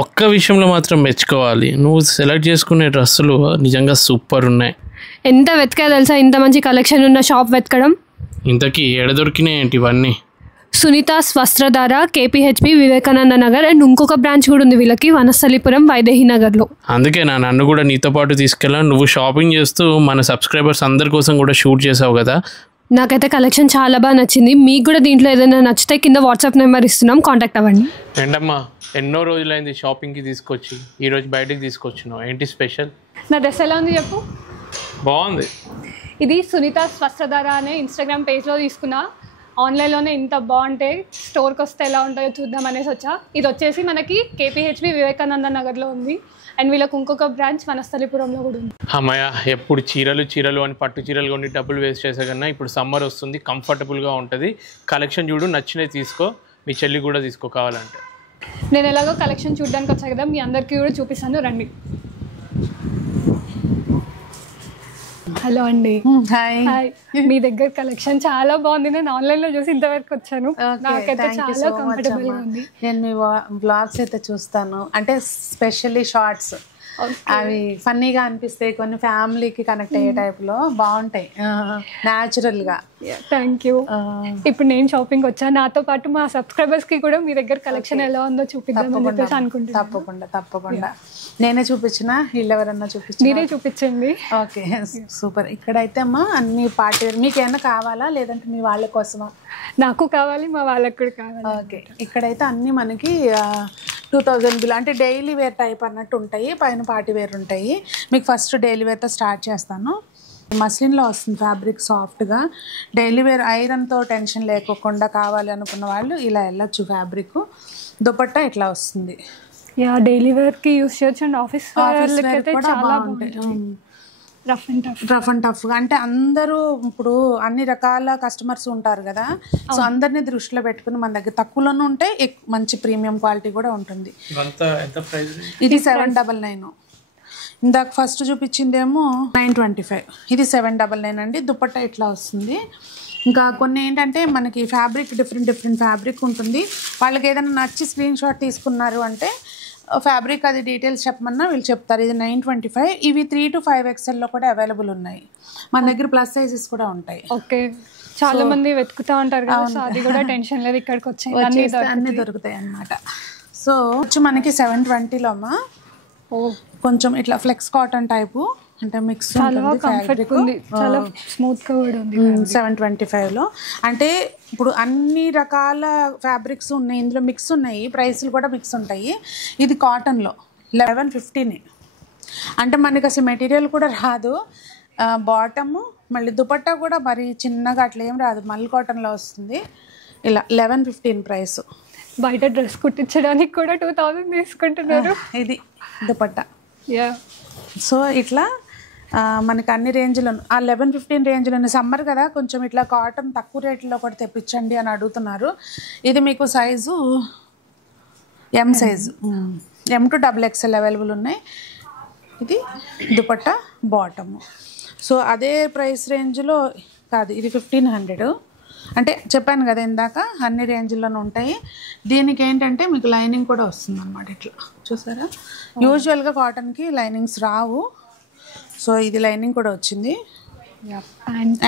ఒక్క విషయంలో మాత్రం మెచ్చుకోవాలి, నువ్వు సెలెక్ట్ చేసుకునే డ్రెస్సులు నిజంగా సూపర్ ఉన్నాయి. ఎంత వెతకా తెలుసా ఇంత మంచి కలెక్షన్ ఉన్న షాప్ వెతకడం. ఇంతకీ ఎడ దొరికినాయి ఏంటి ఇవన్నీ? సునీతాస్ వస్త్రధార, కేపీహెచ్పి, వివేకానంద నగర్ అండ్ ఇంకొక బ్రాంచ్ కూడా ఉంది వీళ్ళకి వనస్థలిపురం, వైదేహి నగర్లో. అందుకే నన్ను కూడా నీతో పాటు తీసుకెళ్ళాను. నువ్వు షాపింగ్ చేస్తూ మన సబ్స్క్రైబర్స్ అందరి కోసం కూడా షూట్ చేసావు కదా. నాకైతే కలెక్షన్ చాలా బాగా నచ్చింది. మీకు కూడా దీంట్లో ఏదైనా నచ్చితే కింద వాట్సాప్ నెంబర్ ఇస్తున్నాం, కాంటాక్ట్ అవ్వండి. ఏంటమ్మా ఎన్నో రోజులైంది షాపింగ్కి తీసుకొచ్చి, ఈరోజు బయటకు తీసుకొచ్చినావు, ఏంటి స్పెషల్? నా డ్రెస్ ఎలా ఉంది చెప్పు. బాగుంది. ఇది సునీతాస్ వస్త్రధార అనే ఇన్స్టాగ్రామ్ పేజ్లో తీసుకున్నా. ఆన్లైన్లోనే ఇంత బాగుంటే స్టోర్కి వస్తే ఎలా ఉంటాయో చూద్దాం అనేసి వచ్చా. ఇది వచ్చేసి మనకి కేపీహెచ్బి వివేకానంద నగర్లో ఉంది అండ్ వీళ్ళకి ఇంకొక బ్రాంచ్ వనస్థలిపురంలో కూడా ఉంది. అమ్మయ్య, ఎప్పుడు చీరలు అని పట్టు చీరలు కొని డబ్బులు వేస్ట్ చేసే కన్నా ఇప్పుడు సమ్మర్ వస్తుంది, కంఫర్టబుల్గా ఉంటుంది. కలెక్షన్ చూడు, నచ్చినవి తీసుకో, మీ చెల్లి కూడా తీసుకో కావాలంటే. నేను ఎలాగో కలెక్షన్ చూడడానికి వచ్చా కదా, మీ అందరికీ కూడా చూపిస్తాను రండి. హలో అండి. హాయ్. మీ దగ్గర కలెక్షన్ చాలా బాగుంది. నేను ఆన్లైన్ లో చూసి ఇంతవరకు వచ్చాను. నాకైతే చాలా కంఫర్టబుల్ గా ఉంది. నేను మీ బ్లాగ్స్ అయితే చూస్తాను, అంటే స్పెషల్లీ షార్ట్స్ అవి ఫన్నీగా అనిపిస్తాయి, కొన్ని ఫ్యామిలీకి కనెక్ట్ అయ్యే టైప్ లో బాగుంటాయి న్యాచురల్ గా. Thank you. ఇప్పుడు నేను షాపింగ్ వచ్చాను, నాతో పాటు మా సబ్స్క్రైబర్స్ కి కూడా మీ దగ్గర కలెక్షన్ ఎలా ఉందో చూపిద్దాం అనుకుంటున్నాను. తప్పకుండా నేనే చూపించినా, వీళ్ళు ఎవరన్నా చూపించి మీరే చూపించండి. Okay super. ఇక్కడైతే అమ్మా అన్ని పార్టీ వేర్ మీకు ఏమైనా కావాలా లేదంటే మీ వాళ్ళ కోసమా? నాకు కావాలి, మా వాళ్ళకి కూడా కావాలి. ఓకే, ఇక్కడైతే అన్ని మనకి 2000 బిల్, అంటే డైలీ వేర్ టైప్ అన్నట్టు ఉంటాయి, పైన పార్టీ వేర్ ఉంటాయి. మీకు ఫస్ట్ డైలీ వేర్తో స్టార్ట్ చేస్తాను. మస్లిన్లో వస్తుంది ఫ్యాబ్రిక్ సాఫ్ట్గా, డైలీ వేర్ ఐరన్తో టెన్షన్ లేకోకుండా కావాలి అనుకున్న వాళ్ళు ఇలా వెళ్ళొచ్చు. ఫ్యాబ్రిక్ దుపట్టా ఇట్లా వస్తుంది. యా, డైలీ వేర్కి యూస్ చేయొచ్చు అండ్ ఆఫీస్ అయితే చాలా బాగుంటాయి. రఫ్ అండ్ టఫ్గా, అంటే అందరూ ఇప్పుడు అన్ని రకాల కస్టమర్స్ ఉంటారు కదా, సో అందరినీ దృష్టిలో పెట్టుకుని మన దగ్గర తక్కువలోనూ ఉంటాయి, మంచి ప్రీమియం క్వాలిటీ కూడా ఉంటుంది. ఇది 799. ఇందాక ఫస్ట్ చూపించిందేమో 925, ఇది 799 అండి. దుపట్టా ఇట్లా వస్తుంది. ఇంకా కొన్ని ఏంటంటే మనకి ఫ్యాబ్రిక్ డిఫరెంట్ ఫ్యాబ్రిక్ ఉంటుంది. వాళ్ళకి ఏదైనా నచ్చి స్క్రీన్ షాట్ తీసుకున్నారు అంటే ఫ్యాబ్రిక్ అది డీటెయిల్స్ చెప్పమన్నా వీళ్ళు చెప్తారు. ఇది 925. ఇవి 3 to 5 XL కూడా అవైలబుల్ ఉన్నాయి. మన దగ్గర ప్లస్ సైజెస్ కూడా ఉంటాయి. ఓకే, చాలా మంది వెతుకుతూ ఉంటారు కదా, సో అది కూడా టెన్షన్ లేదు, ఇక్కడికి వచ్చి అన్నీ దొరుకుతాయి అన్నమాట. సో వచ్చి మనకి 720లో అమ్మా కొంచెం ఇట్లా ఫ్లెక్స్ కాటన్ టైపు, అంటే మిక్స్ చాలా స్మూత్ గా కూడా ఉంది. 725లో అంటే ఇప్పుడు అన్ని రకాల ఫ్యాబ్రిక్స్ ఉన్నాయి, ఇందులో మిక్స్ ఉన్నాయి, ప్రైస్లు కూడా మిక్స్ ఉంటాయి. ఇది కాటన్లో 1150, అంటే మనకి అసలు మెటీరియల్ కూడా రాదు, బాటము మళ్ళీ దుపట్టా కూడా మరి చిన్నగా అట్లా ఏం రాదు, మళ్ళీ కాటన్లో వస్తుంది. ఇలా 1115 ప్రైస్. బయట డ్రెస్ కుట్టించడానికి కూడా 2000 తీసుకుంటున్నారు. ఇది దుపట్టా. యా, సో ఇట్లా మనకి అన్ని రేంజ్లో ఆ 1115 రేంజ్లో, సమ్మర్ కదా కొంచెం ఇట్లా కాటన్ తక్కువ రేట్లో కూడా తెప్పించండి అని అడుగుతున్నారు. ఇది మీకు size M size, M to XXL available ఉన్నాయి. ఇది దుపట్టా బాటము. సో అదే ప్రైస్ రేంజ్లో కాదు, ఇది 1500. అంటే చెప్పాను కదా ఇందాక అన్ని రేంజ్లోనే ఉంటాయి. దీనికి ఏంటంటే మీకు లైనింగ్ కూడా వస్తుంది అన్నమాట. ఇట్లా చూసారా, యూజువల్గా కాటన్కి లైనింగ్స్ రావు, సో ఇది లైనింగ్ కూడా వచ్చింది.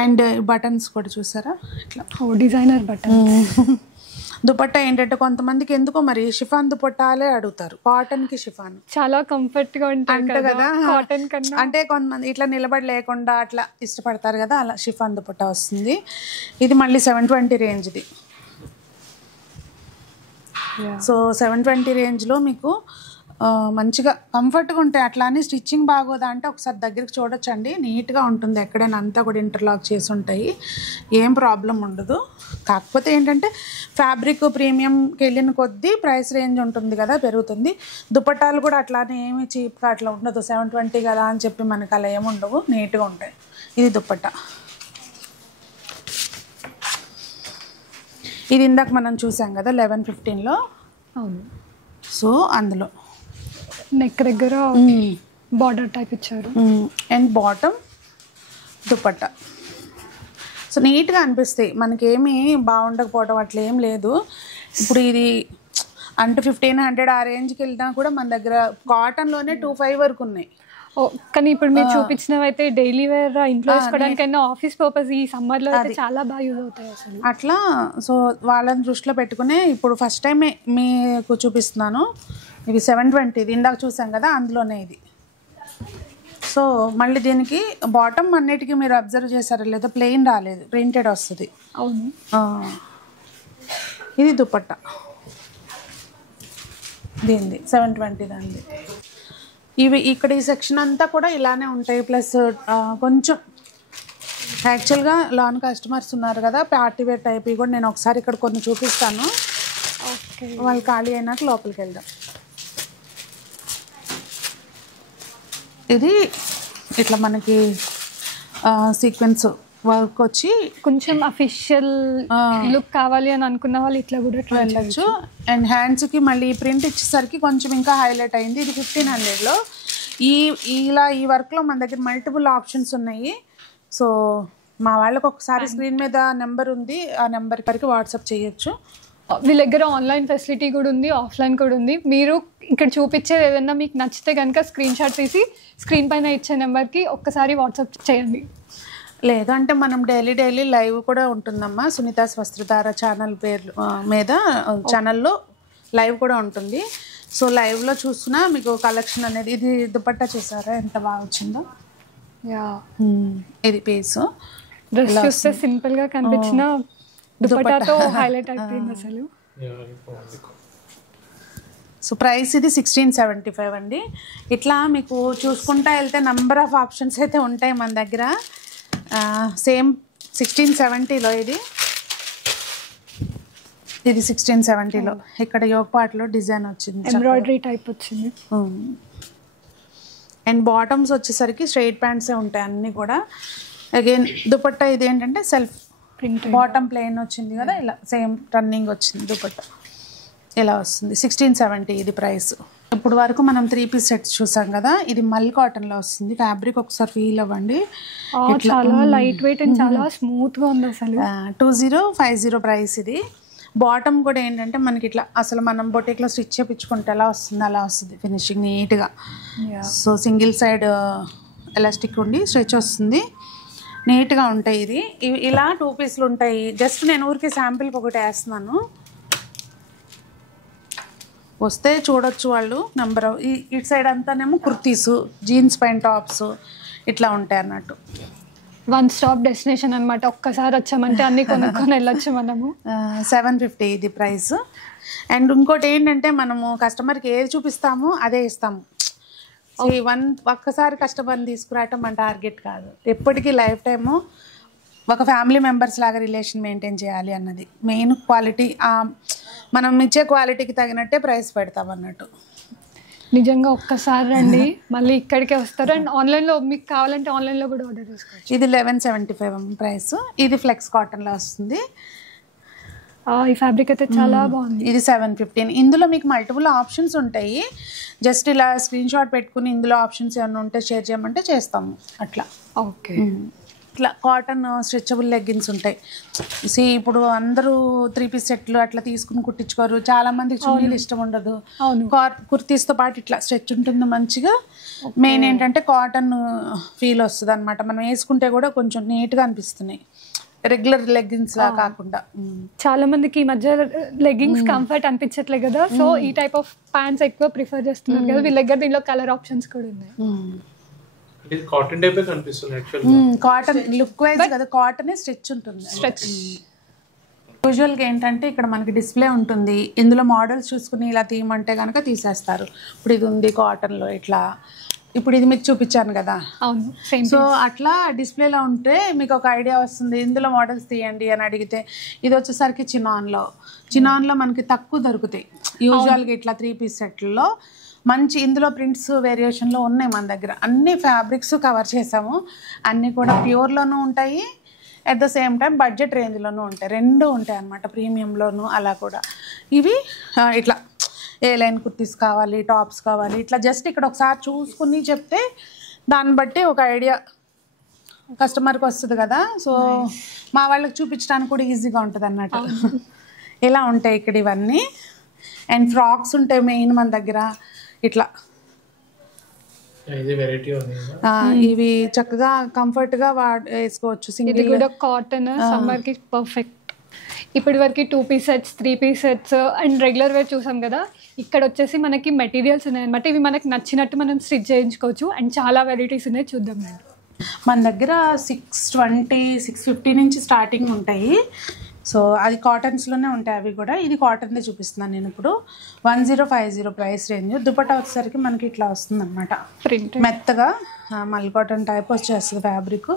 అండ్ బటన్స్ కూడా చూసారా ఇట్లా డిజైనర్ బటన్. దుపట్టా ఏంటంటే కొంతమందికి ఎందుకో మరి షిఫాన్ దుపట్టాలే అడుగుతారు, కాటన్కి షిఫాన్ చాలా కంఫర్ట్ గా ఉంటుంది కదా కాటన్ కన్నా. అంటే కొంతమంది ఇట్లా నిలబడి లేకుండా అట్లా ఇష్టపడతారు కదా, అలా షిఫాన్ దుపట్టా వస్తుంది. ఇది మళ్ళీ 720 రేంజ్ది. సో 720 రేంజ్లో మీకు మంచిగా కంఫర్ట్గా ఉంటాయి. అట్లా అని స్టిచ్చింగ్ బాగోదా అంటే ఒకసారి దగ్గరికి చూడొచ్చండి, నీట్గా ఉంటుంది. ఎక్కడైనా అంతా కూడా ఇంటర్లాక్ చేసి ఉంటాయి, ఏం ప్రాబ్లం ఉండదు. కాకపోతే ఏంటంటే ఫ్యాబ్రిక్ ప్రీమియంకి వెళ్ళిన కొద్దీ ప్రైస్ రేంజ్ ఉంటుంది కదా, పెరుగుతుంది. దుపట్టాలు కూడా అట్లానే ఏమి చీప్గా అట్లా ఉండదు, 720 కదా అని చెప్పి మనకు అలా ఏమి ఉండవు, నీట్గా ఉంటాయి. ఇది దుపట్టా. ఇది ఇందాక మనం చూసాం కదా 1115లో. అవును. సో అందులో నెక్ దగ్గర బార్డర్ టైప్ ఇచ్చారు అండ్ బాటమ్ దుపట్టా. సో నీట్గా అనిపిస్తాయి, మనకేమీ బాగుండకపోవడం అట్లా ఏం లేదు. ఇప్పుడు ఇది అంటే 1500 ఆ రేంజ్కి వెళ్ళినా కూడా మన దగ్గర కాటన్లోనే 25 వరకు ఉన్నాయి. కానీ ఇప్పుడు మీరు చూపించినవి అయితే డైలీ వేర్ ఇంట్లో వేసుకోవడానికైనా ఆఫీస్ పర్పస్ ఈ సమ్మర్లో అయితే చాలా బాగా యూజ్ అవుతాయి అసలు. అట్లా సో వాళ్ళని దృష్టిలో పెట్టుకునే ఇప్పుడు ఫస్ట్ టైం మీకు చూపిస్తున్నాను. ఇవి 720, ఇది ఇందాక చూసాం కదా అందులోనే ఇది. సో మళ్ళీ దీనికి బాటమ్ అన్నిటికీ మీరు అబ్జర్వ్ చేశారో లేదా ప్లెయిన్ రాలేదు, ప్రింటెడ్ వస్తుంది. అవును. ఇది దుపట్టా దీనిది 720 దానిది. ఇవి ఇక్కడ ఈ సెక్షన్ అంతా కూడా ఇలానే ఉంటాయి. ప్లస్ కొంచెం యాక్చువల్గా లాన్ కస్టమర్స్ ఉన్నారు కదా పార్టీ వేర్ టైప్ కూడా నేను ఒకసారి ఇక్కడ కొన్ని చూపిస్తాను. ఓకే, వాళ్ళు ఖాళీ అయినాక లోపలికి వెళ్దాం. ఇది ఇట్లా మనకి సీక్వెన్స్ వర్క్ వచ్చి కొంచెం అఫీషియల్ లుక్ కావాలి అని అనుకున్న వాళ్ళు ఇట్లా కూడా ట్రై వెళ్ళచ్చు. అండ్ హ్యాండ్స్కి మళ్ళీ ప్రింట్ ఇచ్చేసరికి కొంచెం ఇంకా హైలైట్ అయింది. ఇది 1500లో. ఇలా ఈ వర్క్లో మన దగ్గర మల్టిపుల్ ఆప్షన్స్ ఉన్నాయి. సో మా వాళ్ళకి ఒకసారి స్క్రీన్ మీద నెంబర్ ఉంది, ఆ నెంబర్ వరకు వాట్సాప్ చేయొచ్చు. వీళ్ళ దగ్గర ఆన్లైన్ ఫెసిలిటీ కూడా ఉంది, ఆఫ్లైన్ కూడా ఉంది. మీరు ఇక్కడ చూపించేది ఏదన్నా మీకు నచ్చితే కనుక స్క్రీన్ షాట్ తీసి స్క్రీన్ పైన ఇచ్చే నెంబర్కి ఒక్కసారి వాట్సాప్ చేయండి. లేదంటే మనం డైలీ లైవ్ కూడా ఉంటుందమ్మా. సునీతాస్ వస్త్రధార ఛానల్ పేరు మీద ఛానల్లో లైవ్ కూడా ఉంటుంది. సో లైవ్లో చూస్తున్నా మీకు కలెక్షన్ అనేది. ఇది దుపట్టా చూసారా ఎంత బాగా వచ్చిందో. ఇది పీస్ డ్రెస్ చూస్తే సింపుల్గా కనిపించిన దుపట్టాతో హైలైట్ అయిపోయింది అసలు. సో ప్రైస్ ఇది 1675 అండి. ఇట్లా మీకు చూసుకుంటా వెళ్తే నంబర్ ఆఫ్ ఆప్షన్స్ అయితే ఉంటాయి మన దగ్గర. సేమ్ 1670లో ఇది 1670లో ఇక్కడ యోగ్ పార్ట్లో డిజైన్ వచ్చింది, ఎంబ్రాయిడరీ టైప్ వచ్చింది. అండ్ బాటమ్స్ వచ్చేసరికి స్ట్రైట్ ప్యాంట్సే ఉంటాయి అన్నీ కూడా. అగైన్ దుపట్టా ఇది ఏంటంటే సెల్ఫ్ ప్రింట్, బాటమ్ ప్లెయిన్ వచ్చింది కదా, ఇలా సేమ్ రన్నింగ్ వచ్చింది దుపట్టా ఇలా వస్తుంది. 1670 ఇది ప్రైస్. ఇప్పుడు వరకు మనం 3 పీస్ సెట్స్ చూసాం కదా, ఇది మల్ కాటన్లో వస్తుంది. ఫ్యాబ్రిక్ ఒకసారి ఫీల్ అవ్వండి, చాలా లైట్ వెయిట్ అండ్ చాలా స్మూత్గా ఉంది అసలు. 2050 ప్రైస్ ఇది. బాటమ్ కూడా ఏంటంటే మనకి ఇట్లా అసలు మనం బొటిక్లో స్టిచ్ చేయించుకుంటే ఎలా వస్తుంది అలా వస్తుంది ఫినిషింగ్ నీట్గా. సో సింగిల్ సైడ్ ఎలాస్టిక్ ఉండి స్ట్రెచ్ వస్తుంది, నీట్గా ఉంటాయి. ఇది ఇలా 2 పీస్లు ఉంటాయి. జస్ట్ నేను ఊరికి శాంపిల్కి ఒకటి వేస్తున్నాను, వస్తే చూడొచ్చు వాళ్ళు నెంబర్. ఇటు సైడ్ అంతానేమో కుర్తీసు, జీన్స్ పైన టాప్స్ ఇట్లా ఉంటాయి అన్నట్టు. వన్ స్టాప్ డెస్టినేషన్ అనమాట. ఒక్కసారి వచ్చామంటే అన్ని కొనుక్కొని వెళ్ళొచ్చు మనము. 750 ఇది ప్రైస్. అండ్ ఇంకోటి ఏంటంటే మనము కస్టమర్కి ఏది చూపిస్తామో అదే ఇస్తాము. ఒక్కసారి కస్టమర్ని తీసుకురావటం మన టార్గెట్ కాదు, ఎప్పటికీ లైఫ్ టైము ఒక ఫ్యామిలీ మెంబర్స్ లాగా రిలేషన్ మెయింటైన్ చేయాలి అన్నది మెయిన్. క్వాలిటీ మనం ఇచ్చే క్వాలిటీకి తగినట్టే ప్రైస్ పెడతాం అన్నట్టు. నిజంగా ఒక్కసారి రండి, మళ్ళీ ఇక్కడికే వస్తారు. అండ్ ఆన్లైన్లో మీకు కావాలంటే ఆన్లైన్లో కూడా ఆర్డర్ చేసుకోవచ్చు. ఇది 1175 ప్రైస్. ఇది ఫ్లెక్స్ కాటన్లో వస్తుంది. ఈ ఫ్యాబ్రిక్ అయితే చాలా బాగుంది. ఇది 715. ఇందులో మీకు మల్టిపుల్ ఆప్షన్స్ ఉంటాయి. జస్ట్ ఇలా స్క్రీన్ షాట్ పెట్టుకుని ఇందులో ఆప్షన్స్ ఏమైనా ఉంటే షేర్ చేయమంటే చేస్తాము అట్లా. ఓకే, ఇట్లా కాటన్ స్ట్రెచబుల్ లెగ్గిన్స్ ఉంటాయి. ఇప్పుడు అందరూ 3 పీస్ సెట్లు అట్లా తీసుకుని కుట్టించుకోరు, చాలా మందికి చున్నీలు ఇష్టం ఉండదు. కుర్తీస్తో పాటు ఇట్లా స్ట్రెచ్ ఉంటుంది మంచిగా. మెయిన్ ఏంటంటే కాటన్ ఫీల్ వస్తుంది అనమాట. మనం వేసుకుంటే కూడా కొంచెం నీట్గా అనిపిస్తున్నాయి, రెగ్యులర్ లెగ్గిన్స్ లా కాకుండా. చాలా మందికి ఈ మధ్య లెగ్గింగ్స్ కంఫర్ట్ అనిపించట్లేదు కదా, సో ఈ టైప్ ఆఫ్ ప్యాంట్స్ ఎక్కువ ప్రిఫర్ చేస్తున్నారు కదా. వీళ్ళ దగ్గర దీనిలో కలర్ ఆప్షన్స్ కూడా ఉన్నాయి. కాటన్ టైప్ కనిపిస్తుంది యాక్చువల్లీ. కాటన్ లుక్ వైజ్ కదా, కాటన్ స్ట్రెచ్ ఉంటుంది. స్ట్రెచ్ యూజువల్గా ఏంటంటే ఇక్కడ మనకి డిస్ప్లే ఉంటుంది, ఇందులో మోడల్స్ చూసుకుని ఇలా తీయమంటే కనుక తీసేస్తారు. ఇప్పుడు ఇది ఉంది కాటన్లో ఇట్లా, ఇప్పుడు ఇది మీకు చూపించాను కదా. అవును, సేమ్. సో అట్లా డిస్ప్లేలో ఉంటే మీకు ఒక ఐడియా వస్తుంది, ఇందులో మోడల్స్ తీయండి అని అడిగితే. ఇది వచ్చేసరికి చినాన్లో మనకి తక్కువ దొరుకుతాయి యూజువల్గా ఇట్లా 3 పీస్ సెట్లలో. మంచి ఇందులో ప్రింట్స్ వేరియేషన్లో ఉన్నాయి మన దగ్గర. అన్ని ఫ్యాబ్రిక్స్ కవర్ చేసాము, అన్నీ కూడా ప్యూర్లోనూ ఉంటాయి, at the same time budget రేంజ్లోనూ ఉంటాయి. 2 ఉంటాయి అన్నమాట, ప్రీమియంలోనూ అలా కూడా. ఇవి ఇట్లా ఏ లైన్ కుర్తీస్ కావాలి, టాప్స్ కావాలి, ఇట్లా జస్ట్ ఇక్కడ ఒకసారి చూసుకుని చెప్తే దాన్ని బట్టి ఒక ఐడియా కస్టమర్కి వస్తుంది కదా. సో మా వాళ్ళకి చూపించడానికి కూడా ఈజీగా ఉంటుంది అన్నట్టు. ఇలా ఉంటాయి ఇక్కడ ఇవన్నీ. అండ్ ఫ్రాక్స్ ఉంటాయి మెయిన్ మన దగ్గర ఇట్లా. ఇది వెరైటీ ఉంది. ఇవి చక్కగా కంఫర్ట్గా వేసుకోవచ్చు. ఇది సింగిల్ కూడా కాటన్, సమ్మర్కి పర్ఫెక్ట్. ఇప్పటి వరకు 2 piece sets, 3 piece sets and regular wear చూసాం కదా. ఇక్కడ వచ్చేసి మనకి మెటీరియల్స్ ఉన్నాయన్నమాట. ఇవి మనకి నచ్చినట్టు మనం స్టిచ్ చేయించుకోవచ్చు అండ్ చాలా వెరైటీస్ ఉన్నాయి, చూద్దాం మేడం. మన దగ్గర 620, 650 నుంచి స్టార్టింగ్ ఉంటాయి. సో అది కాటన్స్లోనే ఉంటాయి అవి కూడా. ఇది కాటన్దే చూపిస్తున్నాను నేను ఇప్పుడు. 1050 ప్రైస్ రేంజ్. దుపట్టా వచ్చేసరికి మనకి ఇట్లా వస్తుంది అనమాట, ప్రింట్ మెత్తగా మల్ కాటన్ టైప్ వచ్చేస్తుంది ఫ్యాబ్రిక్.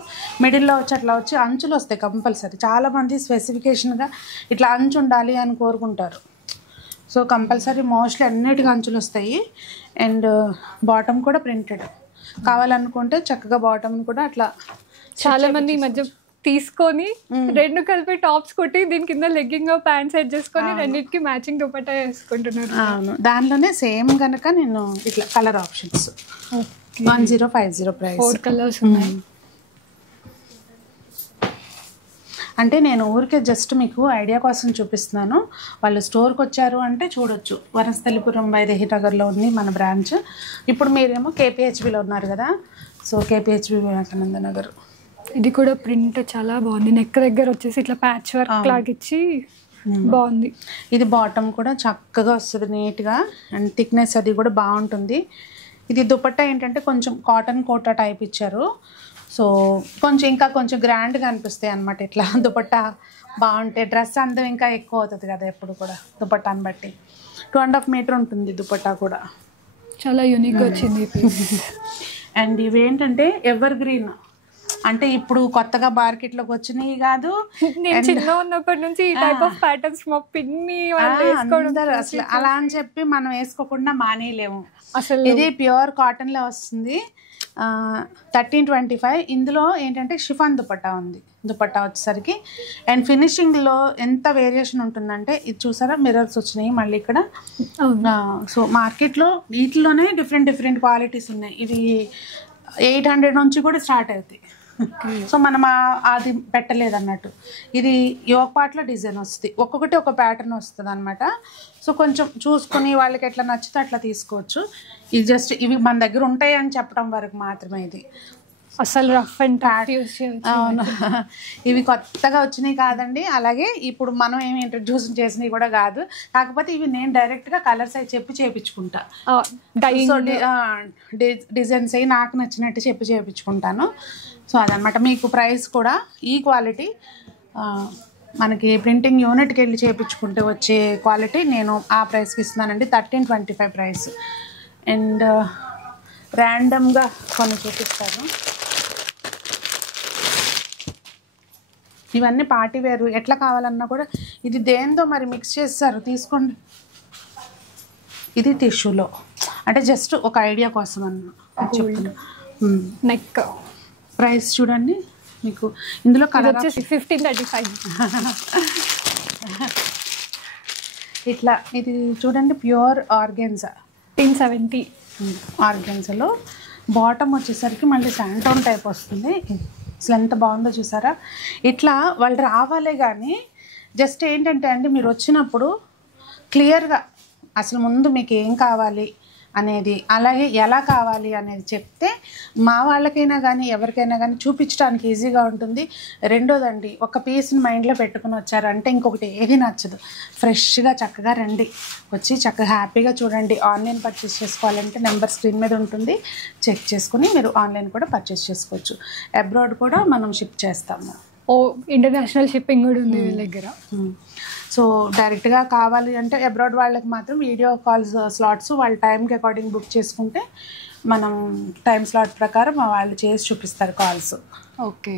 మిడిల్లో వచ్చి అట్లా వచ్చి అంచులు వస్తాయి కంపల్సరీ. చాలామంది స్పెసిఫికేషన్గా ఇట్లా అంచు ఉండాలి అని కోరుకుంటారు. సో కంపల్సరీ మోస్ట్లీ అన్నిటికీ అంచులు వస్తాయి. అండ్ బాటమ్ కూడా ప్రింటెడ్. కావాలనుకుంటే చక్కగా బాటమ్ కూడా అట్లా. చాలా మంది ఈ మధ్య తీసుకొని 2 కలిపి టాప్స్ కొట్టి దీని కింద లెగ్గింగ్ ప్యాంట్ సెట్ చేసుకొని రెండింటికి మ్యాచింగ్ దుపట్టా వేసుకుంటున్నారు. అవును, దానిలోనే సేమ్ కనుక నేను ఇట్లా కలర్ ఆప్షన్స్ 1050 ప్రైస్. 4 కలర్స్ ఉన్నాయి. అంటే నేను ఊరికే జస్ట్ మీకు ఐడియా కోసం చూపిస్తున్నాను. వాళ్ళు స్టోర్కి వచ్చారు అంటే చూడొచ్చు. వనస్థలిపురం వైదేహి నగర్లో ఉంది మన బ్రాంచ్. ఇప్పుడు మీరేమో కేపీహెచ్బిలో ఉన్నారు కదా. So KPHB Vivekananda Nagar. ఇది కూడా ప్రింట్ చాలా బాగుంది. నెక్ దగ్గర వచ్చేసి ఇట్లా ప్యాచ్ వర్క్ లాగా ఇచ్చి బాగుంది. ఇది బాటమ్ కూడా చక్కగా వస్తుంది నీట్గా అండ్ థిక్నెస్ అది కూడా బాగుంటుంది. ఇది దుపట్టా ఏంటంటే కొంచెం కాటన్ కోటా టైప్ ఇచ్చారు. సో ఇంకా కొంచెం గ్రాండ్గా అనిపిస్తాయి అన్నమాట. ఇట్లా దుపట్టా బాగుంటే డ్రెస్ అందం ఇంకా ఎక్కువ అవుతుంది కదా ఎప్పుడు కూడా దుపట్టాని బట్టి. 2.5 మీటర్ ఉంటుంది దుపట్టా కూడా. చాలా యూనిక్గా వచ్చింది. అండ్ ఇవేంటంటే ఎవర్ గ్రీన్, అంటే ఇప్పుడు కొత్తగా మార్కెట్లోకి వచ్చినాయి కాదు. నేను చిన్న ఉన్నప్పటి నుంచి ఈ టైప్ ఆఫ్ ప్యాటర్న్స్ మా పిన్ని వాళ్ళు వేసుకోవడం అసలు అలా అని చెప్పి మనం వేసుకోకుండా మానేయలేము అసలు. ఇది ప్యూర్ కాటన్లో వస్తుంది. 1325. ఇందులో ఏంటంటే షిఫాన్ దుపట్టా ఉంది. దుపట్టా వచ్చేసరికి అండ్ ఫినిషింగ్లో ఎంత వేరియేషన్ ఉంటుందంటే ఇది చూసారా, మిర్రర్స్ వచ్చినాయి మళ్ళీ ఇక్కడ. సో మార్కెట్లో వీటిలోనే డిఫరెంట్ క్వాలిటీస్ ఉన్నాయి. ఇవి 800 నుంచి కూడా స్టార్ట్ అవుతాయి. సో మనం అది పెట్టలేదు అన్నట్టు. ఇది యోగ పాటలో డిజైన్ వస్తుంది, ఒక్కొక్కటి ఒక ప్యాటర్న్ వస్తుంది అనమాట. సో కొంచెం చూసుకొని వాళ్ళకి ఎట్లా నచ్చితే అట్లా తీసుకోవచ్చు. ఇది జస్ట్ ఇవి మన దగ్గర ఉంటాయి అని చెప్పడం వరకు మాత్రమే. ఇది అసలు రఫ్ అండ్ టఫ్ యూస్ చేయొచ్చు. అవును, ఇవి కొత్తగా వచ్చినాయి కాదండి. అలాగే ఇప్పుడు మనం ఏమి ఇంట్రడ్యూస్ చేసినవి కూడా కాదు. కాకపోతే ఇవి నేను డైరెక్ట్గా కలర్స్ అవి చెప్పి చేయించుకుంటా. సో డిజైన్స్ అవి నాకు నచ్చినట్టు చెప్పి చేయించుకుంటాను. సో అదనమాట. మీకు ప్రైస్ కూడా ఈ క్వాలిటీ మనకి ప్రింటింగ్ యూనిట్కి వెళ్ళి చేయించుకుంటే వచ్చే క్వాలిటీ నేను ఆ ప్రైస్కి ఇస్తున్నానండి. 1325 ప్రైస్. అండ్ ర్యాండమ్గా కొన్ని చూపిస్తాను. ఇవన్నీ పార్టీ వేరు, ఎట్లా కావాలన్నా కూడా. ఇది దేంతో మరి మిక్స్ చేస్తారు, తీసుకోండి. ఇది టిష్యూలో, అంటే జస్ట్ ఒక ఐడియా కోసం అన్న చెప్తున్నా. నెక్ ప్రైస్ చూడండి మీకు. ఇందులో కలర్ వచ్చేసి 1535. ఇట్లా ఇది చూడండి, ప్యూర్ ఆర్గెన్జా 1070. ఆర్గెన్జాలో బాటమ్ వచ్చేసరికి మళ్ళీ శాంటోన్ టైప్ వస్తుంది. అసలు ఎంత బాగుందో చూసారా. ఇట్లా వాళ్ళు రావాలే కానీ జస్ట్ ఏంటంటే అండి, మీరు వచ్చినప్పుడు క్లియర్గా అసలు ముందు మీకు ఏం కావాలి అనేది, అలాగే ఎలా కావాలి అనేది చెప్తే మా వాళ్ళకైనా కానీ ఎవరికైనా కానీ చూపించడానికి ఈజీగా ఉంటుంది. రెండోదండి, ఒక పీస్ని మైండ్లో పెట్టుకుని వచ్చారంటే ఇంకొకటి ఏది నచ్చదు. ఫ్రెష్గా చక్కగా రండి, వచ్చి చక్కగా హ్యాపీగా చూడండి. ఆన్లైన్ పర్చేస్ చేసుకోవాలంటే నెంబర్ స్క్రీన్ మీద ఉంటుంది, చెక్ చేసుకుని మీరు ఆన్లైన్ కూడా పర్చేస్ చేసుకోవచ్చు. అబ్రాడ్ కూడా మనం షిప్ చేస్తాము. ఇంటర్నేషనల్ షిప్పింగ్ కూడా ఉంది వీళ్ళ దగ్గర. సో డైరెక్ట్గా కావాలి అంటే అబ్రాడ్ వాళ్ళకి మాత్రం వీడియో కాల్స్ స్లాట్స్ వాళ్ళ టైంకి అకార్డింగ్ బుక్ చేసుకుంటే మనం టైం స్లాట్ ప్రకారం వాళ్ళు చేసి చూపిస్తారు calls. Okay.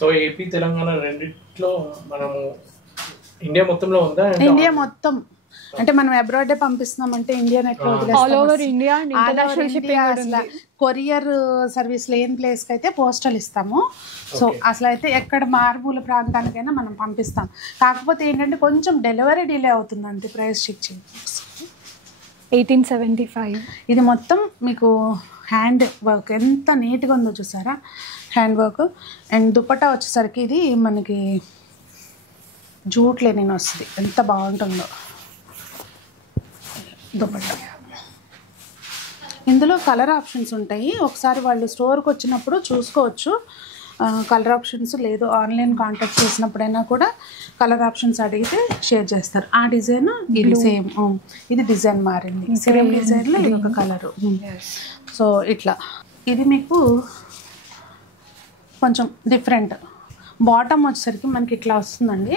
So AP Telangana రెండిట్లో మనము ఇండియా మొత్తంలో ఉందా? ఇండియా మొత్తం అంటే మనం అబ్రాడే పంపిస్తున్నామంటే ఇండియా నెట్లో all over India international shipping అసలు కొరియర్ సర్వీస్ లేని ప్లేస్కి అయితే పోస్టల్ ఇస్తాము. సో అసలు అయితే ఎక్కడ మారుమూల ప్రాంతానికైనా మనం పంపిస్తాం. కాకపోతే ఏంటంటే కొంచెం డెలివరీ డిలే అవుతుంది అంతే. ప్రైస్ చెక్ చేయండి. 1875. ఇది మొత్తం మీకు హ్యాండ్ వర్క్ ఎంత నీట్గా ఉందో చూసారా, హ్యాండ్ వర్క్. అండ్ దుపట్టా వచ్చేసరికి ఇది మనకి జూట్ లెనిన్ వస్తుంది, ఎంత బాగుంటుందో. దుపట్టా. ఇందులో కలర్ ఆప్షన్స్ ఉంటాయి, ఒకసారి వాళ్ళు స్టోర్కి వచ్చినప్పుడు చూసుకోవచ్చు. కలర్ ఆప్షన్స్ లేదు ఆన్లైన్ కాంటాక్ట్ చేసినప్పుడైనా కూడా కలర్ ఆప్షన్స్ అడిగితే షేర్ చేస్తారు. ఆ డిజైన్ ఇది సేమ్, ఇది డిజైన్ మారింది, సేమ్ డిజైన్లో ఇది ఒక కలరు. సో ఇట్లా ఇది మీకు కొంచెం డిఫరెంట్. బాటమ్ వచ్చేసరికి మనకి ఇట్లా వస్తుందండి,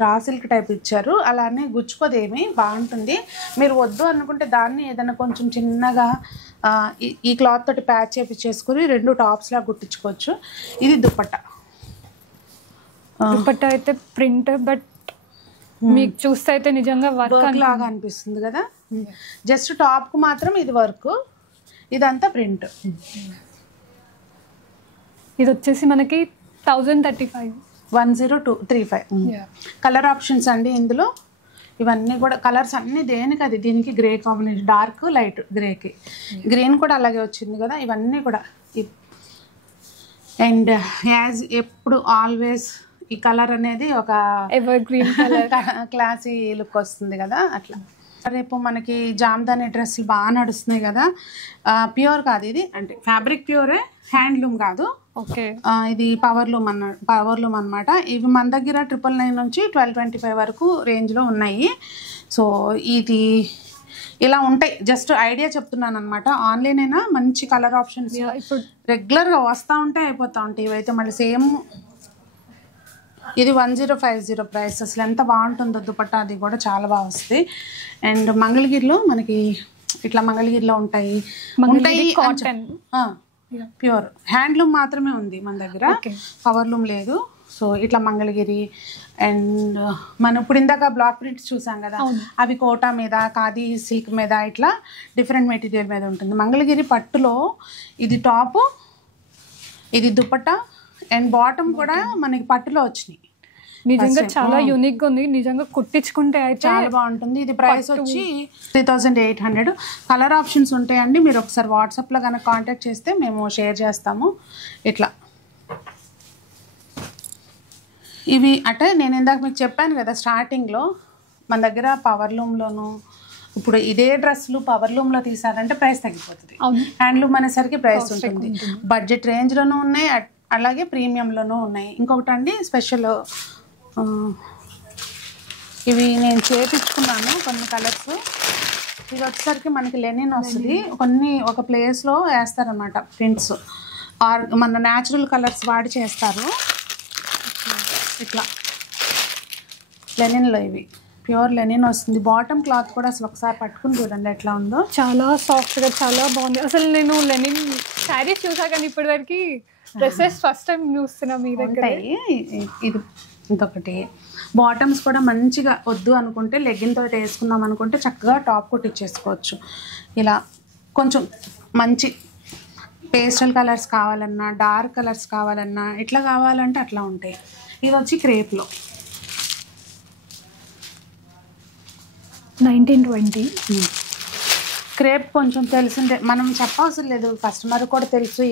రా సిల్క్ టైప్ ఇచ్చారు, అలానే గుచ్చుకోదేమి బాగుంటుంది. మీరు వద్దు అనుకుంటే దాన్ని ఏదైనా కొంచెం చిన్నగా ఈ క్లాత్ తోటి ప్యాచ్ చేపించేసుకుని 2 టాప్స్లా కుట్టించుకోవచ్చు. ఇది దుపట్టా. దుపట్టా అయితే ప్రింట్, బట్ మీకు చూస్తే అయితే నిజంగా వర్క్ లాగా అనిపిస్తుంది కదా. జస్ట్ టాప్కు మాత్రం ఇది వర్క్, ఇదంతా ప్రింట్. ఇది వచ్చేసి మనకి 1035. 10235. కలర్ ఆప్షన్స్ అండి ఇందులో. ఇవన్నీ కూడా కలర్స్ అన్నీ దేనికి అది, దీనికి గ్రే కాంబినేషన్, డార్క్ లైట్ గ్రేకి, గ్రీన్ కూడా అలాగే వచ్చింది కదా. ఇవన్నీ కూడా అండ్ యాజ్ ఎప్పుడు ఆల్వేస్ ఈ కలర్ అనేది ఒక evergreen colour classy look వస్తుంది కదా అట్లా. రేపు మనకి జామ్దాని డ్రెస్సులు బాగా నడుస్తున్నాయి కదా, ప్యూర్ కాదు ఇది, అంటే ఫ్యాబ్రిక్ ప్యూరే, హ్యాండ్లూమ్ కాదు. ఓకే, ఇది పవర్లూమ్ అన్నమాట. ఇవి మన దగ్గర 999 నుంచి 1225 వరకు రేంజ్లో ఉన్నాయి. సో ఇది ఇలా ఉంటాయి, జస్ట్ ఐడియా చెప్తున్నాను అనమాట. ఆన్లైన్ అయినా మంచి కలర్ ఆప్షన్స్ ఇప్పుడు రెగ్యులర్గా వస్తూ ఉంటాయి, అయిపోతూ ఉంటాయి. ఇవైతే మళ్ళీ సేమ్. ఇది 1050 ప్రైస్. అసలు ఎంత బాగుంటుందో దుపట్టా, అది కూడా చాలా బాగా వస్తుంది. అండ్ మంగళగిరిలో మనకి ఇట్లా మంగళగిరిలో ఉంటాయి కాటన్ ప్యూర్, హ్యాండ్లూమ్ మాత్రమే ఉంది మన దగ్గర, పవర్లూమ్ లేదు. సో ఇట్లా మంగళగిరి. అండ్ మనం ఇప్పుడు ఇందాక బ్లాక్ ప్రింట్స్ చూసాం కదా, అవి కోటా మీద, ఖాదీ సిల్క్ మీద, ఇట్లా డిఫరెంట్ మెటీరియల్ మీద ఉంటుంది. మంగళగిరి పట్టులో ఇది టాపు, ఇది దుపట్టా, అండ్ బాటమ్ కూడా మనకి పట్టులో వచ్చినాయి. నిజంగా చాలా యూనిక్ గా ఉంది, నిజంగా కుట్టించుకుంటే అయితే చాలా బాగుంటుంది. ఇది ప్రైస్ వచ్చి 3800. కలర్ ఆప్షన్స్ ఉంటాయండి, మీరు ఒకసారి వాట్సాప్లో కనుక కాంటాక్ట్ చేస్తే మేము షేర్ చేస్తాము. ఇట్లా ఇవి అంటే నేను ఇందాక మీకు చెప్పాను కదా స్టార్టింగ్లో, మన దగ్గర పవర్లూమ్లోను, ఇప్పుడు ఇదే డ్రెస్సులు పవర్లూమ్లో తీసారంటే ప్రైస్ తగ్గిపోతుంది. హ్యాండ్లూమ్ అనేసరికి ప్రైస్ ఉంటుంది. బడ్జెట్ రేంజ్లోనూ ఉన్నాయి, అలాగే ప్రీమియంలోనూ ఉన్నాయి. ఇంకొకటి అండి స్పెషల్, ఇవి నేను చేపించుకున్నాను కొన్ని కలర్స్. ఇది వచ్చేసరికి మనకి లెనిన్ వస్తుంది, కొన్ని ఒక ప్లేస్లో వేస్తారనమాట ప్రింట్స్, ఆర్ మన న్యాచురల్ కలర్స్ వాడి చేస్తారు. ఇట్లా లెనిన్లో ఇవి ప్యూర్ లెనిన్ వస్తుంది. బాటమ్ క్లాత్ కూడా అసలు ఒకసారి పట్టుకుని చూడండి ఎట్లా ఉందో, చాలా సాఫ్ట్గా చాలా బాగుంది. అసలు నేను లెనిన్ శారీస్ చూసా కానీ ఇప్పటివరకు డ్రెస్సెస్ ఫస్ట్ టైం చూస్తున్నా మీ దగ్గర. ఇది ఇంకొకటి బాటమ్స్ కూడా మంచిగా వద్దు అనుకుంటే లెగ్గిన్ తోటి వేసుకుందాం అనుకుంటే చక్కగా టాప్ కుట్టించేసుకోవచ్చు. ఇలా కొంచెం మంచి పేస్టల్ కలర్స్ కావాలన్నా, డార్క్ కలర్స్ కావాలన్నా, ఇట్లా కావాలంటే అట్లా ఉంటాయి. ఇది వచ్చి క్రేప్లో 1920. క్రేప్ కొంచెం తెలిసిందే, మనం చెప్పవసరం లేదు, కస్టమర్ కూడా తెలుసు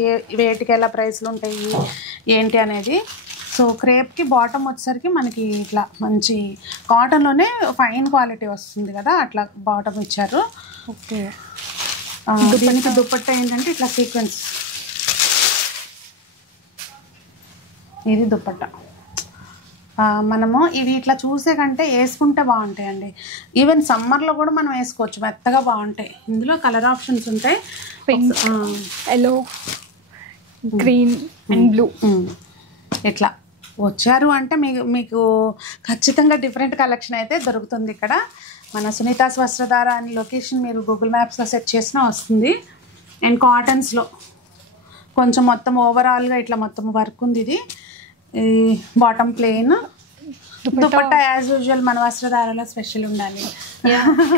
వేటికి ఎలా ప్రైస్లు ఉంటాయి ఏంటి అనేది. సో క్రేప్కి బాటమ్ వచ్చేసరికి మనకి ఇట్లా మంచి కాటన్లోనే ఫైన్ క్వాలిటీ వస్తుంది కదా, అట్లా బాటమ్ ఇచ్చారు. ఓకే, దీనికి దుపట్టా ఏంటంటే ఇట్లా సీక్వెన్స్, ఇది దుపట్టా. మనము ఇవి ఇట్లా చూసే కంటే వేసుకుంటే బాగుంటాయండి. ఈవెన్ సమ్మర్లో కూడా మనం వేసుకోవచ్చు, మెత్తగా బాగుంటాయి. ఇందులో కలర్ ఆప్షన్స్ ఉంటాయి, pink, yellow, green and blue. ఇట్లా వచ్చారు అంటే మీకు ఖచ్చితంగా డిఫరెంట్ కలెక్షన్ అయితే దొరుకుతుంది ఇక్కడ. మన సునీతాస్ వస్త్రధార అని లొకేషన్ మీరు గూగుల్ మ్యాప్స్లో సెర్చ్ చేసినా వస్తుంది. అండ్ కాటన్స్లో కొంచెం మొత్తం ఓవరాల్గా ఇట్లా మొత్తం వర్క్ ఉంది. ఇది bottom plain, dupatta as usual మన వస్త్రధారలో స్పెషల్ ఉండాలి.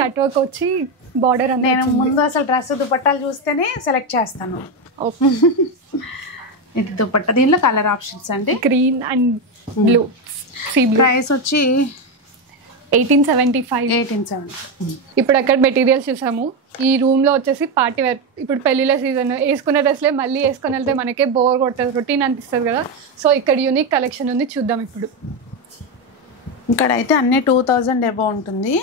కట్ వర్క్ వచ్చి బార్డర్. నేను ముందు అసలు డ్రెస్ దుపట్టాలు చూస్తేనే సెలెక్ట్ చేస్తాను. ఇది దుపట్టా, దీనిలో కలర్ ఆప్షన్స్ అండి గ్రీన్ అండ్ బ్లూ. ప్రైస్ వచ్చి 1870. ఇప్పుడు అక్కడ మెటీరియల్స్ చూసాము. ఈ రూమ్లో వచ్చేసి పార్టీ వేర్, ఇప్పుడు పెళ్ళిళ్ళ సీజన్, వేసుకునే డ్రెస్లే మళ్ళీ వేసుకొని వెళ్తే మనకే బోర్ కొడుతుంది, రొటీన్ అనిపిస్తుంది కదా. సో ఇక్కడ యూనిక్ కలెక్షన్ ఉంది, చూద్దాం. ఇప్పుడు ఇక్కడ అయితే అన్నీ 2000 అబౌవ్ ఉంటుంది.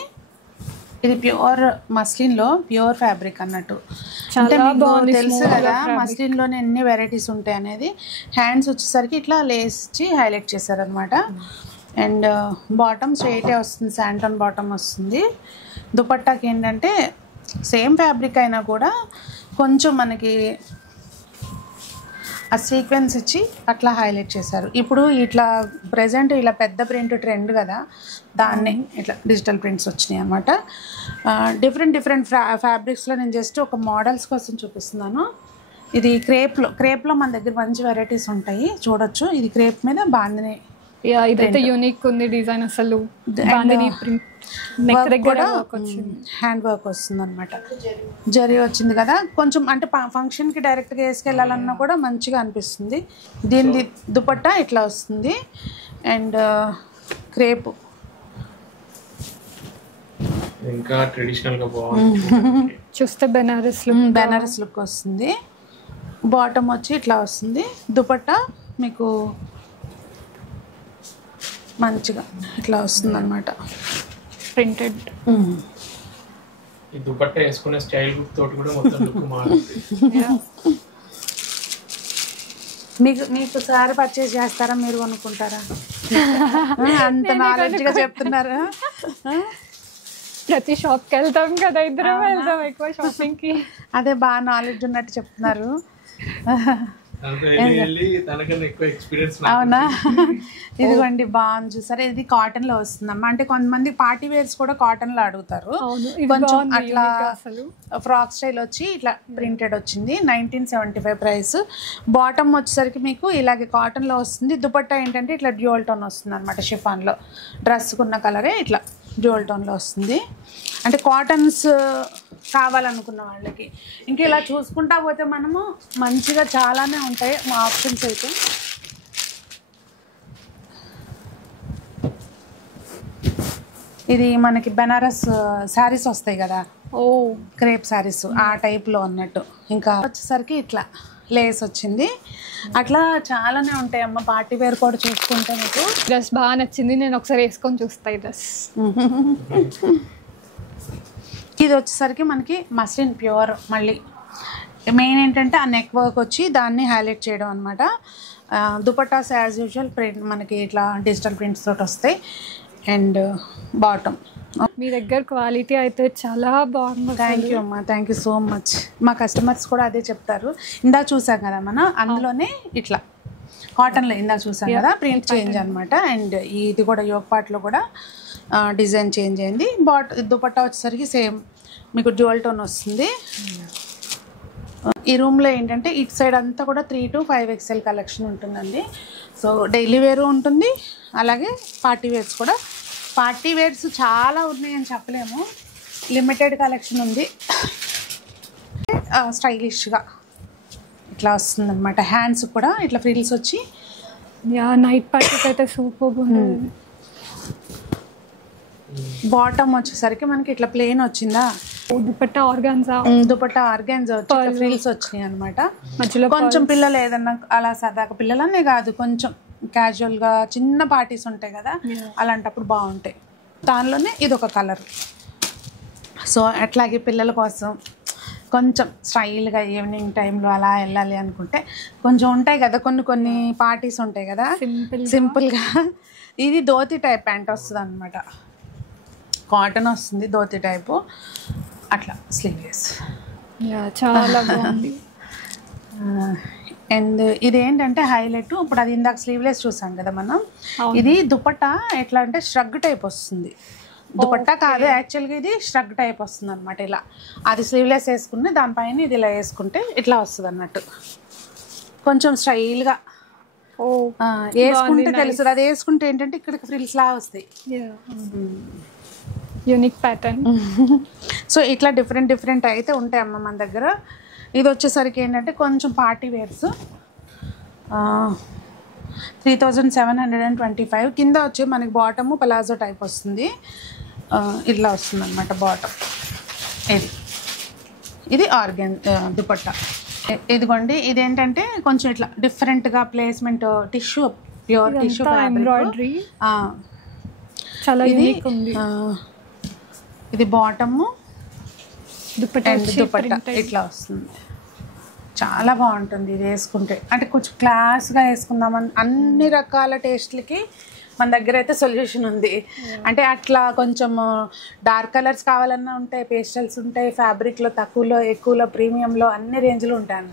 ఇది ప్యూర్ మస్లిన్లో ప్యూర్ ఫ్యాబ్రిక్ అన్నట్టు. చాలా అంటే మీకు బాగుంది, తెలుసు smooth గా కదా fabric. మస్లిన్లోనే ఎన్ని వెరైటీస్ ఉంటాయి అనేది. హ్యాండ్స్ వచ్చేసరికి ఇట్లా లేస్ ఇచ్చి హైలైట్ చేశారనమాట. అండ్ బాటమ్ స్ట్రైటే వస్తుంది, శాంటన్ బాటమ్ వస్తుంది. దుపట్టాకి ఏంటంటే సేమ్ ఫ్యాబ్రిక్ అయినా కూడా కొంచెం మనకి ఆ సీక్వెన్స్ ఇచ్చి అట్లా హైలైట్ చేశారు. ఇప్పుడు ఇట్లా ప్రజెంట్ ఇలా పెద్ద ప్రింట్ ట్రెండ్ కదా, దాన్ని ఇట్లా డిజిటల్ ప్రింట్స్ వచ్చినాయి అనమాట. డిఫరెంట్ ఫ్యాబ్రిక్స్లో నేను జస్ట్ ఒక మోడల్స్ కోసం చూపిస్తున్నాను. ఇది క్రేప్లో మన దగ్గర మంచి వెరైటీస్ ఉంటాయి, చూడొచ్చు. ఇది క్రేప్ మీద బాందిని ఇదైతే యూనిక్ ఉంది డిజైన్ అసలు. బాందిని ప్రింట్ నెక్ దగ్గర హ్యాండ్ వర్క్ వస్తుంది అనమాట. జరీ వచ్చింది కదా, కొంచెం అంటే ఫంక్షన్కి డైరెక్ట్గా వేసుకెళ్ళాలన్నా కూడా మంచిగా అనిపిస్తుంది. దీని దుపట్టా ఇట్లా వస్తుంది. అండ్ క్రేప్ ఇంకా ట్రెడిషనల్గా బాగుంది, చూస్తే బెనారస్ లుక్ వస్తుంది. బాటమ్ వచ్చి ఇట్లా వస్తుంది. దుపట్టా మీకు మంచిగా ఇట్లా వస్తుంది అనమాట, ప్రింటెడ్. ఈ దుపట్టా వేసుకునే స్టైల్ తోటి కూడా మొత్తం లుక్ మారుతుంది. మీకు సారీ పర్చేస్ చేస్తారా, మీరు కొనుక్కుంటారా? అంత నాలెడ్జ్గా చెప్తున్నారు. ప్రతి షాప్కి వెళ్తాం కదా, ఇద్దరం వెళ్తాం ఎక్కువ షాపింగ్కి. అదే బాగా నాలెడ్జ్ ఉన్నట్టు చెప్తున్నారు. అవునా? ఇదిగోండి బాగుంది చూసారా, ఇది కాటన్ లో వస్తుందమ్మా. అంటే కొంతమంది పార్టీ వేర్స్ కూడా కాటన్ లో అడుగుతారు. కొంచెం అట్లా ఫ్రాక్ స్టైల్ వచ్చి ఇట్లా ప్రింటెడ్ వచ్చింది. 1975 ప్రైస్. బాటమ్ వచ్చేసరికి మీకు ఇలాగే కాటన్ లో వస్తుంది. దుపట్టా ఏంటంటే ఇట్లా డ్యూయల్ టోన్ వస్తుంది అనమాట. షిఫాన్ లో డ్రెస్కున్న కలరే ఇట్లా డ్యూయల్ టోన్ లో వస్తుంది. అంటే కాటన్స్ కావాలనుకున్న వాళ్ళకి. ఇంకా ఇలా చూసుకుంటా పోతే మనము మంచిగా చాలానే ఉంటాయి మా ఆప్షన్స్ అయితే. ఇది మనకి బెనారస్ శారీస్ వస్తాయి కదా, క్రేప్ శారీస్ ఆ టైప్లో అన్నట్టు. ఇంకా వచ్చేసరికి ఇట్లా లేస్ వచ్చింది. అట్లా చాలానే ఉంటాయి అమ్మ. పార్టీ వేర్ కూడా చూసుకుంటే మీకు డ్రెస్ బాగా నచ్చింది, నేను ఒకసారి వేసుకొని చూస్తాయి డ్రెస్. ఇది వచ్చేసరికి మనకి మస్లిన్ ప్యూర్. మళ్ళీ మెయిన్ ఏంటంటే ఆ నెక్ వర్క్ వచ్చి దాన్ని హైలైట్ చేయడం అనమాట. దుపట్టాస్ యాజ్ యూజువల్ ప్రింట్ మనకి ఇట్లా డిజిటల్ ప్రింట్స్ తోటి వస్తాయి. And bottom. మీ దగ్గర క్వాలిటీ అయితే చాలా బాగుంది. థ్యాంక్ యూ అమ్మా, థ్యాంక్ యూ సో మచ్. మా కస్టమర్స్ కూడా అదే చెప్తారు. ఇందా చూసాం కదా మనం, అందులోనే ఇట్లా కాటన్లో ఇందా చూసాం కదా ప్రింట్ చేంజ్ అనమాట. అండ్ ఇది కూడా యోగ్ పార్ట్లో కూడా డిజైన్ చేంజ్ అయింది. దుపట్టా వచ్చేసరికి సేమ్ మీకు డ్యూయల్ టోన్ వస్తుంది. ఈ రూమ్లో ఏంటంటే ఇటు సైడ్ అంతా కూడా 3 to 5 XL కలెక్షన్ ఉంటుందండి. సో డైలీ వేర్ ఉంటుంది, అలాగే పార్టీ వేర్స్ కూడా. పార్టీ వేర్స్ చాలా ఉన్నాయని చెప్పలేము, లిమిటెడ్ కలెక్షన్ ఉంది. స్టైలిష్గా ఇట్లా వస్తుంది అనమాట. హ్యాండ్స్ కూడా ఇట్లా ఫ్రిల్స్ వచ్చి నైట్ పార్టీకి అయితే సూపర్ ఉంటుంది. బాటమ్ వచ్చేసరికి మనకి ఇట్లా ప్లెయిన్ వచ్చిందా. దుపట్టా ఆర్గాన్జా వచ్చి ఫ్రిల్స్ వచ్చినాయి అనమాట. మధ్యలో కొంచెం పిల్లలు ఏదన్నా అలా సరదాగా, పిల్లలనే కాదు కొంచెం క్యాజువల్గా చిన్న పార్టీస్ ఉంటాయి కదా, అలాంటప్పుడు బాగుంటాయి. దానిలోనే ఇది ఒక కలర్. సో అట్లాగే పిల్లల కోసం కొంచెం స్టైల్గా ఈవినింగ్ టైంలో అలా వెళ్ళాలి అనుకుంటే కొంచెం ఉంటాయి కదా, కొన్ని పార్టీస్ ఉంటాయి కదా సింపుల్గా. ఇది ధోతి టైప్ ప్యాంట్ వస్తుంది అనమాట. కాటన్ వస్తుంది, ధోతి టైపు, అట్లా స్లీవ్లెస్. చాలా బాగుంది. అండ్ ఇది ఏంటంటే హైలైట్, ఇప్పుడు అది ఇందాక స్లీవ్లెస్ చూసాం కదా మనం. ఇది దుపట్టా ఎట్లా అంటే ష్రగ్ టైప్ వస్తుంది. దుపట్టా కాదు యాక్చువల్గా, ఇది ష్రగ్ టైప్ వస్తుంది అనమాట. ఇలా అది స్లీవ్లెస్ వేసుకుని దానిపైన ఇది ఇలా వేసుకుంటే ఇట్లా వస్తుంది అన్నట్టు. కొంచెం స్టైల్గా వేసుకుంటే తెలుస్తుంది. అది వేసుకుంటే ఏంటంటే ఇక్కడికి ఫ్రిల్స్ లా వస్తాయి. Unique pattern. సో ఇట్లా డిఫరెంట్ అయితే ఉంటాయి అమ్మ మన దగ్గర. ఇది వచ్చేసరికి ఏంటంటే కొంచెం పార్టీ వేర్స్ 3725. కింద వచ్చి మనకి బాటము పలాజో టైప్ వస్తుంది, ఇట్లా వస్తుంది అనమాట బాటమ్. ఇది ఆర్గన్ దుపట్టా. ఇదిగోండి, ఇదేంటంటే కొంచెం ఇట్లా డిఫరెంట్గా placement, tissue, pure tissue, embroidery చాలా యూనిక్ ఉంది. ఇది బాటము దుపట్టా అండ్ వచ్చి దుపట్టా print ఇట్లా వస్తుంది. చాలా బాగుంటుంది ఇది వేసుకుంటే. అంటే కొంచెం క్లాస్గా వేసుకుందామని అన్ని రకాల టేస్ట్లకి మన దగ్గర అయితే సొల్యూషన్ ఉంది. అంటే అట్లా కొంచెం డార్క్ కలర్స్ కావాలన్నా ఉంటాయి, పేస్టల్స్ ఉంటాయి, ఫ్యాబ్రిక్లో తక్కువలో ఎక్కువలో ప్రీమియంలో అన్ని రేంజ్లో ఉంటాయి.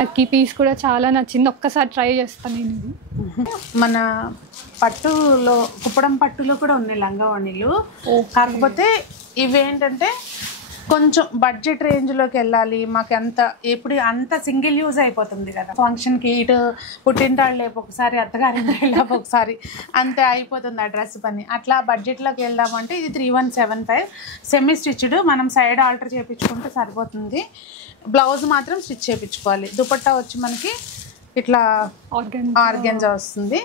నాకు ఈ పీస్ కూడా చాలా నచ్చింది, ఒక్కసారి ట్రై చేస్తాను నేను ఇది. మన పట్టులో కుప్పడం పట్టులో కూడా ఉన్నాయి లంగా ఓణీలు. కాకపోతే ఇవేంటంటే కొంచెం బడ్జెట్ రేంజ్లోకి వెళ్ళాలి, మాకు అంత సింగిల్ యూజ్ అయిపోతుంది కదా. ఫంక్షన్కి ఇటు పుట్టింటాళ్ళు లేపు ఒకసారి, అత్తగారింటాళ్ళు లేపు ఒకసారి, అంతే అయిపోతుంది ఆ డ్రెస్ పని. అట్లా బడ్జెట్లోకి వెళ్దామంటే ఇది 3175 సెమీ స్టిచ్డ్. మనం సైడ్ ఆల్టర్ చేయించుకుంటే సరిపోతుంది. బ్లౌజ్ మాత్రం స్టిచ్ చేయించుకోవాలి. దుపట్టా వచ్చి మనకి ఇట్లా ఆర్గెంజా వస్తుంది,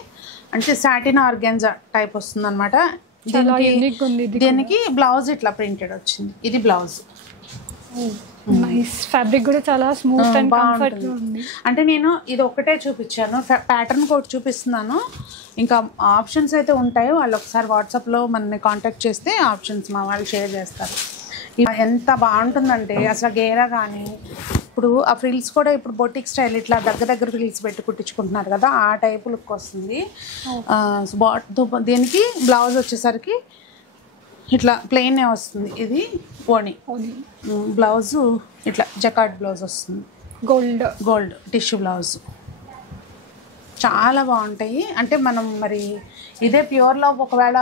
అంటే సాటిన్ ఆర్గెంజా టైప్ వస్తుంది అనమాట. దీనికి బ్లౌజ్ ఇట్లా ప్రింటెడ్ వచ్చింది. ఇది బ్లౌజ్. నైస్ ఫ్యాబ్రిక్ కూడా చాలా స్మూత్ అండ్ కంఫర్ట్ ఉంది. అంటే నేను ఇది ఒకటే చూపించాను, ప్యాటర్న్ కోడ్ చూపిస్తున్నాను. ఇంకా ఆప్షన్స్ అయితే ఉంటాయి. వాళ్ళు ఒకసారి వాట్సాప్లో మనని కాంటాక్ట్ చేస్తే ఆప్షన్స్ మా వాళ్ళు షేర్ చేస్తారు. ఎంత బాగుంటుందంటే అసలు గేరా కానీ, ఇప్పుడు ఆ ఫ్రిల్స్ కూడా ఇప్పుడు బొటిక్ స్టైల్ ఇట్లా దగ్గర ఫ్రిల్స్ పెట్టి కుట్టించుకుంటున్నారు కదా, ఆ టైపు లుక్ వస్తుంది. దీనికి బ్లౌజ్ వచ్చేసరికి ఇట్లా ప్లెయినే వస్తుంది. ఇది ఓణి బ్లౌజు ఇట్లా జకార్డ్ బ్లౌజ్ వస్తుంది, గోల్డ్ టిష్యూ బ్లౌజ్. చాలా బాగుంటాయి. అంటే మనం మరి ఇదే ప్యూర్లో ఒకవేళ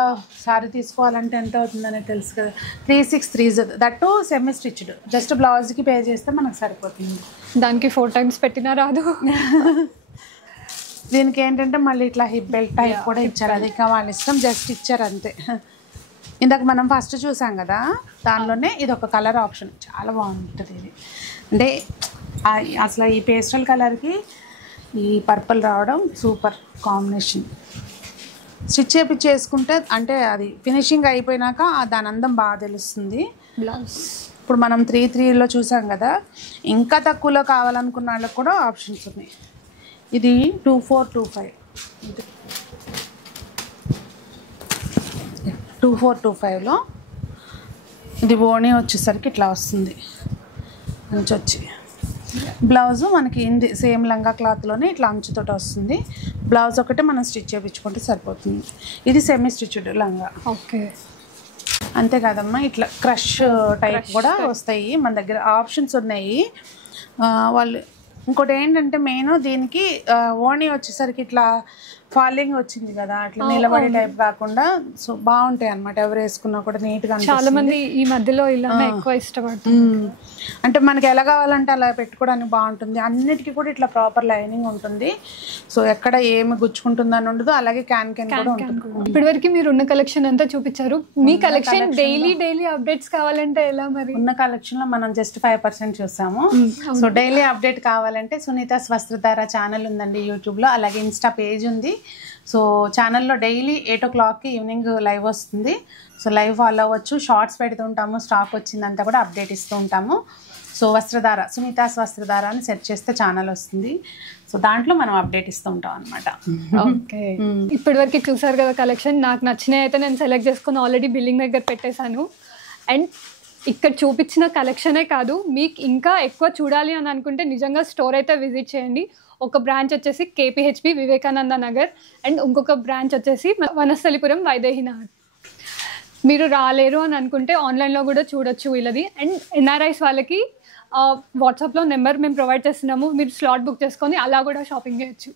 సారీ తీసుకోవాలంటే ఎంత అవుతుందనే తెలుసు కదా, 3630. That semi stitched. జస్ట్ బ్లౌజ్కి పే చేస్తే మనకు సరిపోతుంది. దానికి 4 times పెట్టినా రాదు. దీనికి ఏంటంటే మళ్ళీ ఇట్లా హిప్ బెల్ట్ టైప్ కూడా ఇచ్చారు, అది ఇంకా వాళ్ళ ఇష్టం, జస్ట్ ఇచ్చారు అంతే. ఇందాక మనం ఫస్ట్ చూసాం కదా, దానిలోనే ఇది ఒక కలర్ ఆప్షన్ చాలా బాగుంటుంది. ఇది అంటే అసలు ఈ పేస్టల్ కలర్కి ఈ పర్పుల్ రావడం సూపర్ కాంబినేషన్. స్టిచ్ చేసుకుంటే అంటే అది ఫినిషింగ్ అయిపోయినాక దాని అందం బాగా తెలుస్తుంది. బ్లౌజ్ ఇప్పుడు మనం 3-3లో చూసాం కదా, ఇంకా తక్కువలో కావాలనుకున్న వాళ్ళకి కూడా ఆప్షన్స్ ఉన్నాయి. ఇది 2425. 2425లో ఇది ఓణీ వచ్చేసరికి ఇట్లా వస్తుంది అంచు వచ్చి. బ్లౌజు మనకి సేమ్ లంగా క్లాత్లోనే ఇట్లా అంచుతోటి వస్తుంది. బ్లౌజ్ ఒకటే మనం స్టిచ్ చేయించుకుంటే సరిపోతుంది. ఇది సెమీ స్టిచ్డ్ లంగా. ఓకే, అంతే కదమ్మా. ఇట్లా క్రష్ టైప్ కూడా వస్తాయి, మన దగ్గర ఆప్షన్స్ ఉన్నాయి. వాళ్ళు ఇంకోటి ఏంటంటే మెయిన్ దీనికి ఓణీ వచ్చేసరికి ఇట్లా ఫాలింగ్ వచ్చింది కదా, అట్లా నిలబడి టైప్ కాకుండా సో బాగుంటాయి అనమాట. ఎవరు వేసుకున్నా కూడా నీట్గా. చాలా మంది ఈ మధ్యలో ఇలా ఎక్కువ ఇష్టపడుతుంది. అంటే మనకి ఎలా కావాలంటే అలా పెట్టుకోవడానికి బాగుంటుంది. అన్నిటికీ కూడా ఇట్లా ప్రాపర్ లైనింగ్ ఉంటుంది. సో ఎక్కడ ఏమి గుచ్చుకుంటుందని ఉండదు. అలాగే క్యాన్ కూడా ఉంటుంది. ఇప్పటివరకు మీరు ఉన్న కలెక్షన్ అంతా చూపించారు. మీ కలెక్షన్ డైలీ అప్డేట్స్ కావాలంటే ఎలా మరి? ఉన్న కలెక్షన్ లో మనం జస్ట్ 5% చూసాము. సో డైలీ అప్డేట్ కావాలంటే సునీతాస్ వస్త్రధార ఛానల్ ఉందండి యూట్యూబ్ లో, అలాగే ఇన్స్టా పేజ్ ఉంది. సో ఛానల్లో డైలీ 8 o'clockకి ఈవినింగ్ లైవ్ వస్తుంది. సో లైవ్ ఫాలో అవ్వచ్చు. షార్ట్స్ పెడుతుంటాము, స్టాక్ వచ్చిందంతా కూడా అప్డేట్ ఇస్తూ ఉంటాము. సో వస్త్రధార, సునీతాస్ వస్త్రధార అని సెర్చ్ చేస్తే ఛానల్ వస్తుంది. సో దాంట్లో మనం అప్డేట్ ఇస్తూ ఉంటాం అనమాట. ఓకే, ఇప్పటివరకు చూసారు కదా కలెక్షన్. నాకు నచ్చినవి అయితే నేను సెలెక్ట్ చేసుకుని ఆల్రెడీ బిల్లింగ్ దగ్గర పెట్టేశాను. అండ్ ఇక్కడ చూపించిన కలెక్షనే కాదు, మీకు ఇంకా ఎక్కువ చూడాలి అని అనుకుంటే నిజంగా స్టోర్ అయితే విజిట్ చేయండి. ఒక బ్రాంచ్ వచ్చేసి KPHB వివేకానంద నగర్ అండ్ ఇంకొక బ్రాంచ్ వచ్చేసి వనస్థలిపురం వైదేహి నగర్. మీరు రాలేరు అని అనుకుంటే ఆన్లైన్లో కూడా చూడొచ్చు వీళ్ళది. అండ్ NRIs వాళ్ళకి వాట్సాప్లో నెంబర్ మేము ప్రొవైడ్ చేస్తున్నాము, మీరు స్లాట్ బుక్ చేసుకొని అలా కూడా షాపింగ్ చేయొచ్చు.